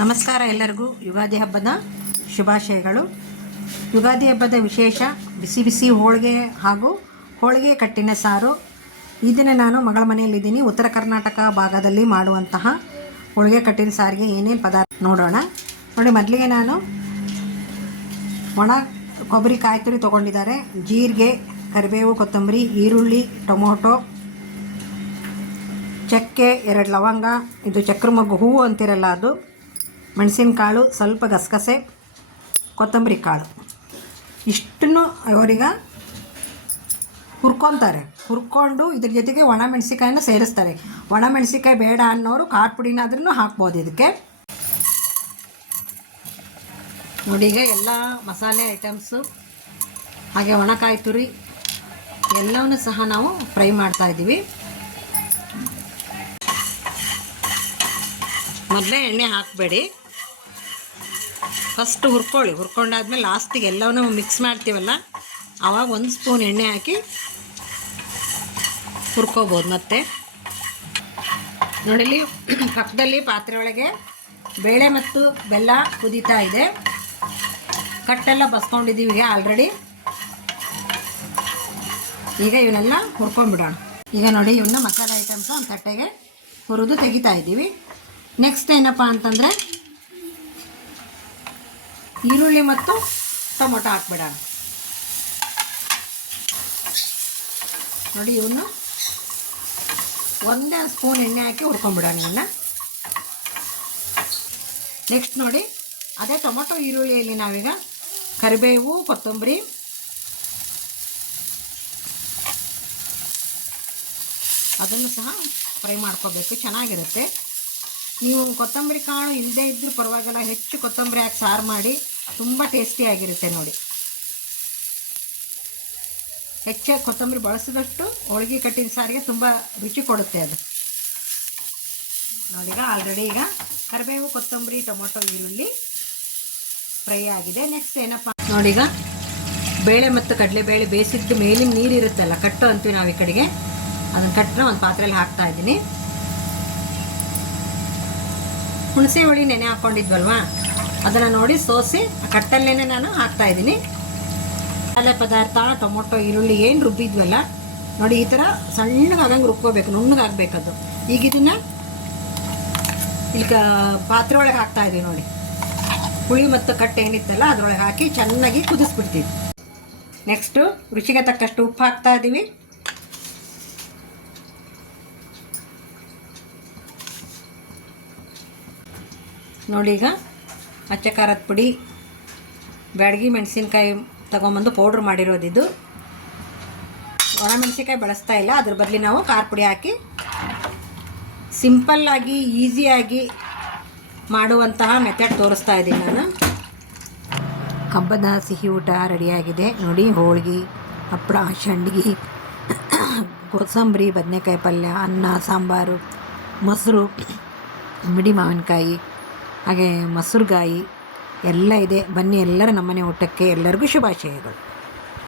ನಮಸ್ಕಾರ ಎಲ್ಲರಿಗೂ. ಯುಗಾದಿ ಹಬ್ಬದ ಶುಭಾಶಯಗಳು. ಯುಗಾದಿ ಹಬ್ಬದ ವಿಶೇಷ, ಬಿಸಿ ಬಿಸಿ ಹೋಳಿಗೆ ಹಾಗೂ ಹೋಳಿಗೆ ಕಟ್ಟಿನ ಸಾರು. ಈ ದಿನ ನಾನು ಮಗಳ ಮನೆಯಲ್ಲಿದ್ದೀನಿ. ಉತ್ತರ ಕರ್ನಾಟಕ ಭಾಗದಲ್ಲಿ ಮಾಡುವಂತಹ ಹೋಳಿಗೆ ಕಟ್ಟಿನ ಸಾರಿಗೆ ಏನೇನು ಪದಾರ್ಥ ನೋಡೋಣ. ನೋಡಿ, ಮೊದಲಿಗೆ ನಾನು ಒಣ ಕೊಬ್ಬರಿ ಕಾಯಿ ತುರಿ ತೊಗೊಂಡಿದ್ದಾರೆ. ಜೀರಿಗೆ, ಕರಿಬೇವು, ಕೊತ್ತಂಬರಿ, ಈರುಳ್ಳಿ, ಟೊಮೊಟೊ, ಚಕ್ಕೆ, ಎರಡು ಲವಂಗ, ಇದು ಚಕ್ರಮೊಗ್ಗು ಹೂವು ಅಂತಿರಲ್ಲ ಅದು. ಮೆಣಸಿನಕಾಳು ಸ್ವಲ್ಪ ಗಸಗಸೆ, ಕೊತ್ತಂಬರಿ ಕಾಳು. ಇಷ್ಟನ್ನು ಅವರಿಗೆ ಹುರ್ಕೊತಾರೆ. ಹುರ್ಕೊಂಡು ಇದ್ರ ಜೊತೆಗೆ ಒಣ ಮೆಣಸಿಕಾಯಿನ ಸೇರಿಸ್ತಾರೆ. ಒಣ ಮೆಣಸಿಕಾಯಿ ಬೇಡ ಅನ್ನೋರು ಖಾರ ಪುಡಿನಾದ್ರೂ ಹಾಕ್ಬೋದು ಇದಕ್ಕೆ. ನೋಡಿ ಈಗ ಎಲ್ಲ ಮಸಾಲೆ ಐಟಮ್ಸು, ಹಾಗೆ ಒಣಕಾಯಿ ತುರಿ ಎಲ್ಲವನ್ನು ಸಹ ನಾವು ಫ್ರೈ ಮಾಡ್ತಾ ಇದ್ದೀವಿ. ಮೊದಲೇ ಎಣ್ಣೆ ಹಾಕಬೇಡಿ. ಫಸ್ಟ್ ಹುರ್ಕೊಳ್ಳಿ. ಹುರ್ಕೊಂಡಾದ್ಮೇಲೆ ಲಾಸ್ಟಿಗೆ ಎಲ್ಲವನ್ನೂ ಮಿಕ್ಸ್ ಮಾಡ್ತೀವಲ್ಲ ಆವಾಗ ಒಂದು ಸ್ಪೂನ್ ಎಣ್ಣೆ ಹಾಕಿ ಹುರ್ಕೋಬೋದು ಮತ್ತೆ. ನೋಡಿಲಿ ಪಕ್ಕದಲ್ಲಿ ಪಾತ್ರೆ ಒಳಗೆ ಬೇಳೆ ಮತ್ತು ಬೆಲ್ಲ ಕುದೀತಾ ಇದೆ. ಕಟ್ಟೆಲ್ಲ ಬಸ್ಕೊಂಡಿದ್ದೀವಿ ಈಗ ಆಲ್ರೆಡಿ ಈಗ ಇವನ್ನೆಲ್ಲ ಹುರ್ಕೊಂಡ್ಬಿಡೋಣ. ಈಗ ನೋಡಿ ಇವನ್ನ ಮಸಾಲೆ ಐಟಮ್ಸ್ ಒಂದು ತಟ್ಟೆಗೆ ಹುರಿದು ತೆಗಿತಾ ಇದ್ದೀವಿ ನೆಕ್ಸ್ಟ್ ಏನಪ್ಪ ಅಂತಂದರೆ ಈರುಳ್ಳಿ ಮತ್ತು ಟೊಮೊಟೊ ಹಾಕ್ಬಿಡೋಣ ನೋಡಿ ಇವನ್ನ ಒಂದೇ ಸ್ಪೂನ್ ಎಣ್ಣೆ ಹಾಕಿ ಹುರ್ಕೊಂಡ್ಬಿಡೋಣ ಇವನ್ನ. ನೆಕ್ಸ್ಟ್ ನೋಡಿ, ಅದೇ ಟೊಮೊಟೊ ಈರುಳ್ಳಿಯಲ್ಲಿ ನಾವೀಗ ಕರಿಬೇವು, ಕೊತ್ತಂಬರಿ, ಅದನ್ನು ಸಹ ಫ್ರೈ ಮಾಡ್ಕೋಬೇಕು, ಚೆನ್ನಾಗಿರುತ್ತೆ. ನೀವು ಕೊತ್ತಂಬರಿ ಕಾಳು ಇಲ್ಲದೇ ಇದ್ದರೂ ಪರವಾಗಿಲ್ಲ, ಹೆಚ್ಚು ಕೊತ್ತಂಬರಿ ಹಾಕಿ ಸಾರು ಮಾಡಿ ತುಂಬ ಟೇಸ್ಟಿಯಾಗಿರುತ್ತೆ ನೋಡಿ. ಹೆಚ್ಚಾಗಿ ಕೊತ್ತಂಬರಿ ಬಳಸಿದಷ್ಟು ಹೋಳಿಗೆ ಕಟ್ಟಿನ ಸಾರಿಗೆ ತುಂಬ ರುಚಿ ಕೊಡುತ್ತೆ ಅದು. ನೋಡೀಗ ಆಲ್ರೆಡಿ ಈಗ ಕರಿಬೇವು, ಕೊತ್ತಂಬರಿ, ಟೊಮೊಟೊ, ಈರುಳ್ಳಿ ಫ್ರೈ ಆಗಿದೆ. ನೆಕ್ಸ್ಟ್ ಏನಪ್ಪ ನೋಡಿಗ ಬೇಳೆ ಮತ್ತು ಕಡಲೆಬೇಳೆ ಬೇಯಿಸಿದ್ದು ಮೇಲಿನ ನೀರು ಇರುತ್ತಲ್ಲ, ಕಟ್ಟು ಅಂತೀವಿ ನಾವು ಈ ಕಡೆಗೆ. ಅದನ್ನು ಕಟ್ಟರೆ ಒಂದು ಪಾತ್ರೆಯಲ್ಲಿ ಹಾಕ್ತಾ ಇದ್ದೀನಿ. ಹುಣಸೆ ಹುಳಿ ನೆನೆ ಹಾಕ್ಕೊಂಡಿದ್ವಲ್ವಾ ಅದನ್ನು ನೋಡಿ ಸೋಸಿ ಕಟ್ಟಲ್ಲೇ ನಾನು ಹಾಕ್ತಾ ಇದ್ದೀನಿ. ಮಸಾಲೆ ಪದಾರ್ಥ, ಟೊಮೊಟೊ, ಈರುಳ್ಳಿ ಏನು ರುಬ್ಬಿದ್ವಲ್ಲ, ನೋಡಿ ಈ ಥರ ಸಣ್ಣಗಾಗಂಗೆ ರುಬ್ಕೋಬೇಕು, ನುಣ್ಣಗಾಗಬೇಕದು. ಈಗ ಇದನ್ನು ಇಲ್ಲಿ ಕ ಪಾತ್ರೆ ಒಳಗೆ ಹಾಕ್ತಾ ಇದ್ದೀವಿ ನೋಡಿ. ಹುಳಿ ಮತ್ತು ಕಟ್ಟೆ ಏನಿತ್ತಲ್ಲ, ಅದರೊಳಗೆ ಹಾಕಿ ಚೆನ್ನಾಗಿ ಕುದಿಸ್ಬಿಡ್ತೀವಿ. ನೆಕ್ಸ್ಟು ರುಚಿಗೆ ತಕ್ಕಷ್ಟು ಉಪ್ಪು ಹಾಕ್ತಾ ಇದ್ದೀವಿ ನೋಡಿ ಈಗ ಅಚ್ಚ ಖಾರದ ಪುಡಿ, ಬ್ಯಾಡಗಿ ಮೆಣಸಿನ್ಕಾಯಿ ತೊಗೊಂಬಂದು ಪೌಡ್ರ್ ಮಾಡಿರೋದಿದ್ದು ಒಣ ಮೆಣಸಿನ್ಕಾಯಿ ಬಳಸ್ತಾ ಇಲ್ಲ, ಅದ್ರ ಬದಲಿ ನಾವು ಖಾರ ಪುಡಿ ಹಾಕಿ ಸಿಂಪಲ್ಲಾಗಿ ಈಸಿಯಾಗಿ ಮಾಡುವಂತಹ ಮೆಥಡ್ ತೋರಿಸ್ತಾ ಇದ್ದೀನಿ ನಾನು. ಹಬ್ಬದ ಸಿಹಿ ಊಟ ರೆಡಿಯಾಗಿದೆ ನೋಡಿ, ಹೋಳಿಗೆ ಹಪ್ಪಳ ಸಂಡ್ಗಿ ಕೋಸಂಬರಿ, ಬದನೆಕಾಯಿ ಪಲ್ಯ, ಅನ್ನ, ಸಾಂಬಾರು, ಮೊಸರು, ಮಿಡಿ ಮಾವಿನಕಾಯಿ. ಹಾಗೆ ಮೊಸರುಗಾಯಿ ಎಲ್ಲ ಇದೆ. ಬನ್ನಿ ಎಲ್ಲರ ನಮ್ಮನೆ ಊಟಕ್ಕೆ ಎಲ್ಲರಿಗೂ ಶುಭಾಶಯಗಳು.